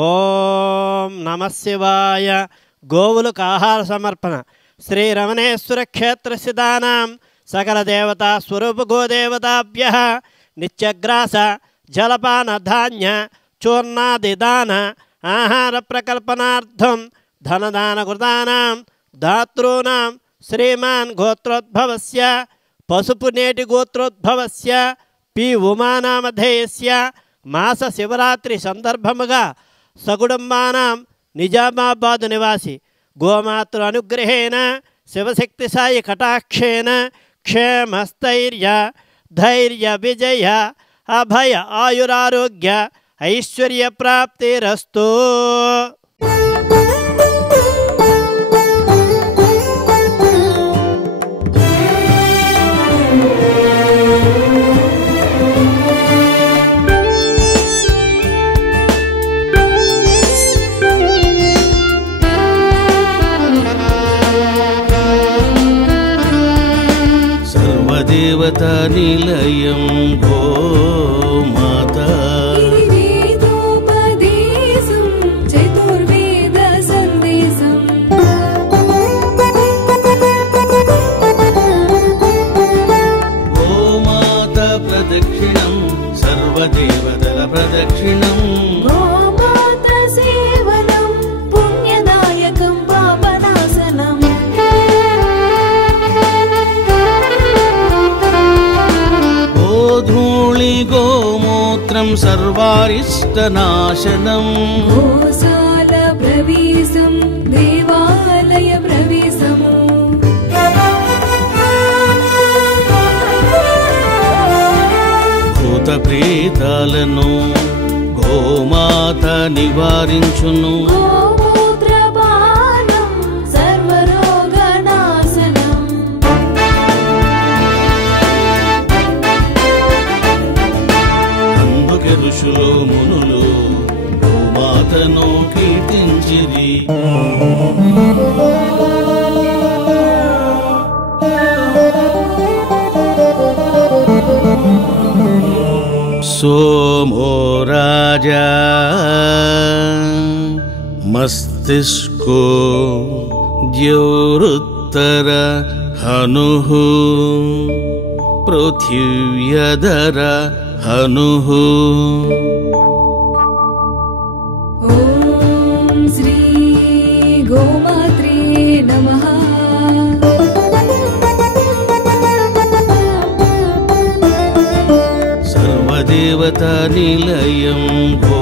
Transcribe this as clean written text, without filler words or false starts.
ఓం నమ శివాయ. గోవులకు ఆహార సమర్పణ. శ్రీ రమణేశ్వర క్షేత్రస్య దానాం సకల దేవతా స్వరూప గోదేవతాభ్యః నిత్యగ్రాస జలపాన ధాన్య చూర్ణాది దాన ఆహార ప్రకల్పనార్థం ధనదాన కృతానాం దాతॄణాం శ్రీమాన్ గోత్రోద్భవస్య పసుపు నేటి గోత్రోద్భవస్య పి ఉమానామధేయస్య మాస శివరాత్రి సందర్భముగా సకుటుంబానాం నిజామాబాదు నివాసి గోమాతృ అనుగ్రహేణ శివశక్తి సాయి కటాక్షేణ క్షేమస్థైర్య ధైర్య విజయ అభయ ఆయురారోగ్య ఐశ్వర్య ప్రాప్తిరస్తు. దేవతా నిలయం గోమాతా వేదోపదేశం చతుర్వేద సందేశం గోమాత ప్రదక్షిణం సర్వదేవతల ప్రదక్షిణం గోమాత సేవనం పుణ్యదాయకం పాపనాశనం గోధూళి గోమూత్రం సర్వారిష్టనాశనం గోశాల ప్రవేశం దేవాలయ ప్రవేశము భూత ప్రేతాలను గోమాత నివారించును గోమూత్రపానం సర్వరోగనాశనం అందుకే ఋషులు మునులు గోమాతను కీర్తించిరి. सोमो राजा मस्तिष्को द्यौरुत्तर हनुः पृथिव्यधर हनुः. ఓం శ్రీ గోమాత్రే నమః. सर्वदेवता निलयं गो